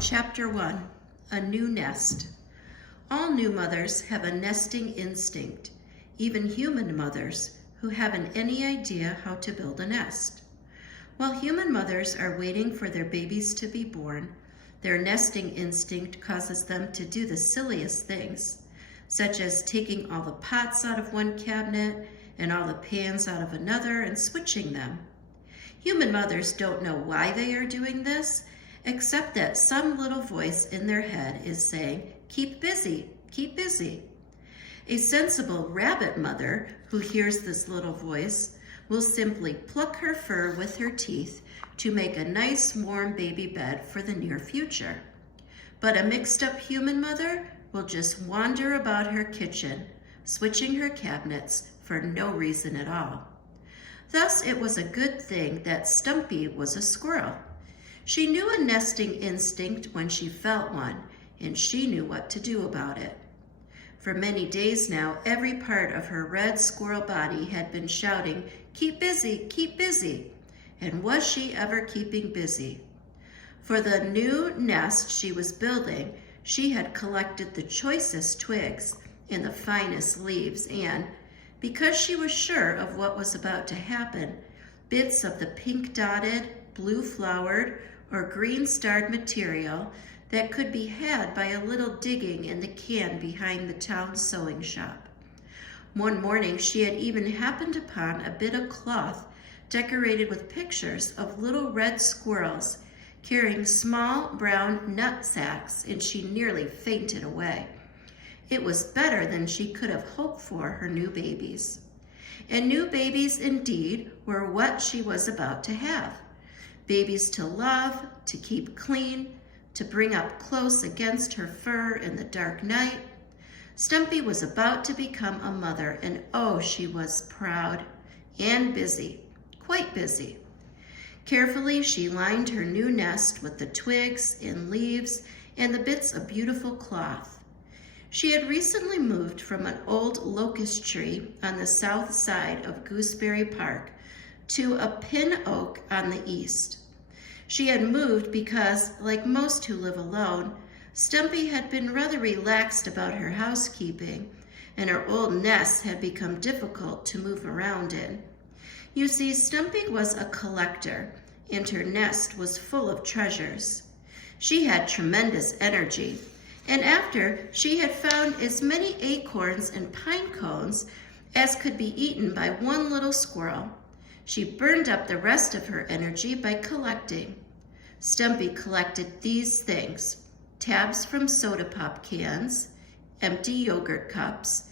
Chapter 1, A New Nest. All new mothers have a nesting instinct, even human mothers who haven't any idea how to build a nest. While human mothers are waiting for their babies to be born, their nesting instinct causes them to do the silliest things, such as taking all the pots out of one cabinet and all the pans out of another and switching them. Human mothers don't know why they are doing this, except that some little voice in their head is saying, "Keep busy, keep busy." A sensible rabbit mother who hears this little voice will simply pluck her fur with her teeth to make a nice warm baby bed for the near future. But a mixed up human mother will just wander about her kitchen, switching her cabinets for no reason at all. Thus, it was a good thing that Stumpy was a squirrel. She knew a nesting instinct when she felt one, and she knew what to do about it. For many days now, every part of her red squirrel body had been shouting, "Keep busy, keep busy." And was she ever keeping busy? For the new nest she was building, she had collected the choicest twigs and the finest leaves, and, because she was sure of what was about to happen, bits of the pink-dotted, blue-flowered, or green-starred material that could be had by a little digging in the can behind the town sewing shop. One morning she had even happened upon a bit of cloth decorated with pictures of little red squirrels carrying small brown nut sacks, and she nearly fainted away. It was better than she could have hoped for her new babies. And new babies indeed were what she was about to have. Babies to love, to keep clean, to bring up close against her fur in the dark night. Stumpy was about to become a mother, and oh, she was proud and busy, quite busy. Carefully, she lined her new nest with the twigs and leaves and the bits of beautiful cloth. She had recently moved from an old locust tree on the south side of Gooseberry Park to a pin oak on the east. She had moved because, like most who live alone, Stumpy had been rather relaxed about her housekeeping, and her old nest had become difficult to move around in. You see, Stumpy was a collector, and her nest was full of treasures. She had tremendous energy, and after she had found as many acorns and pine cones as could be eaten by one little squirrel, she burned up the rest of her energy by collecting. Stumpy collected these things: tabs from soda pop cans, empty yogurt cups,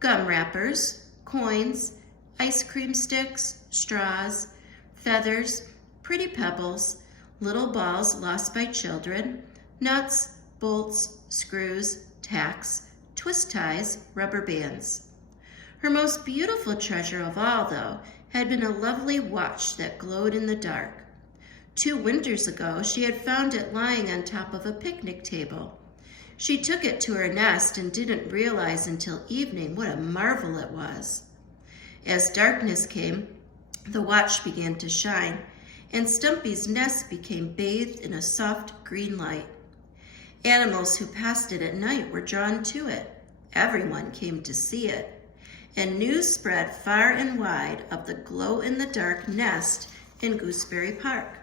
gum wrappers, coins, ice cream sticks, straws, feathers, pretty pebbles, little balls lost by children, nuts, bolts, screws, tacks, twist ties, rubber bands. Her most beautiful treasure of all, though, had been a lovely watch that glowed in the dark. 2 winters ago, she had found it lying on top of a picnic table. She took it to her nest and didn't realize until evening what a marvel it was. As darkness came, the watch began to shine, and Stumpy's nest became bathed in a soft green light. Animals who passed it at night were drawn to it. Everyone came to see it. And news spread far and wide of the glow-in-the-dark nest in Gooseberry Park.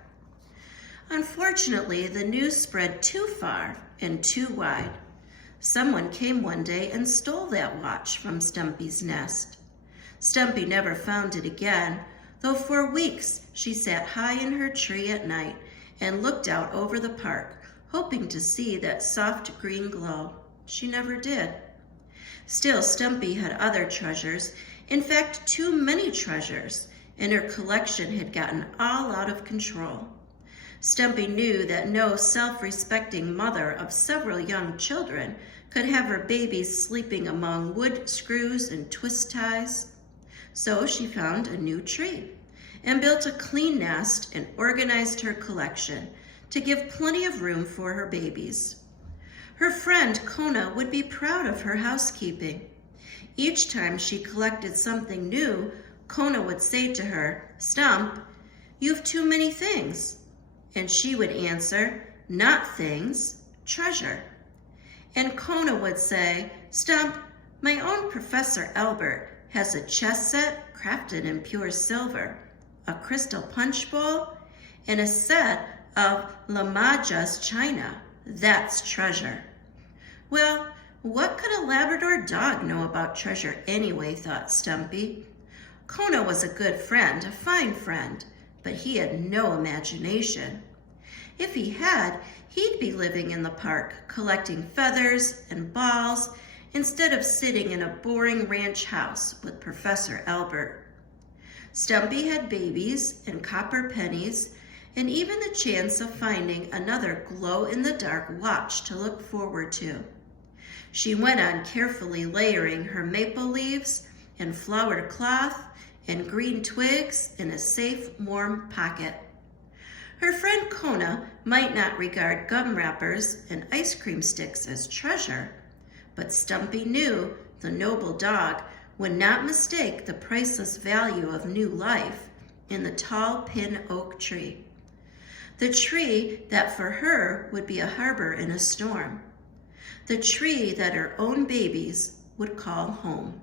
Unfortunately, the news spread too far and too wide. Someone came one day and stole that watch from Stumpy's nest. Stumpy never found it again, though for weeks she sat high in her tree at night and looked out over the park, hoping to see that soft green glow. She never did. Still, Stumpy had other treasures, in fact, too many treasures, and her collection had gotten all out of control. Stumpy knew that no self-respecting mother of several young children could have her babies sleeping among wood screws and twist ties. So she found a new tree and built a clean nest and organized her collection to give plenty of room for her babies. Her friend Kona would be proud of her housekeeping. Each time she collected something new, Kona would say to her, "Stump, you've too many things." And she would answer, not things, treasure. And Kona would say, Stump, my own Professor Albert has a chess set crafted in pure silver, a crystal punch bowl, and a set of Lamaja's china. That's treasure. Well, what could a Labrador dog know about treasure anyway, thought Stumpy. Kona was a good friend, a fine friend, but he had no imagination. If he had, he'd be living in the park, collecting feathers and balls, instead of sitting in a boring ranch house with Professor Albert. Stumpy had babies and copper pennies, and even the chance of finding another glow-in-the-dark watch to look forward to. She went on carefully layering her maple leaves and flowered cloth and green twigs in a safe, warm pocket. Her friend Kona might not regard gum wrappers and ice cream sticks as treasure, but Stumpy knew the noble dog would not mistake the priceless value of new life in the tall pin oak tree. The tree that for her would be a harbor in a storm. The tree that her own babies would call home.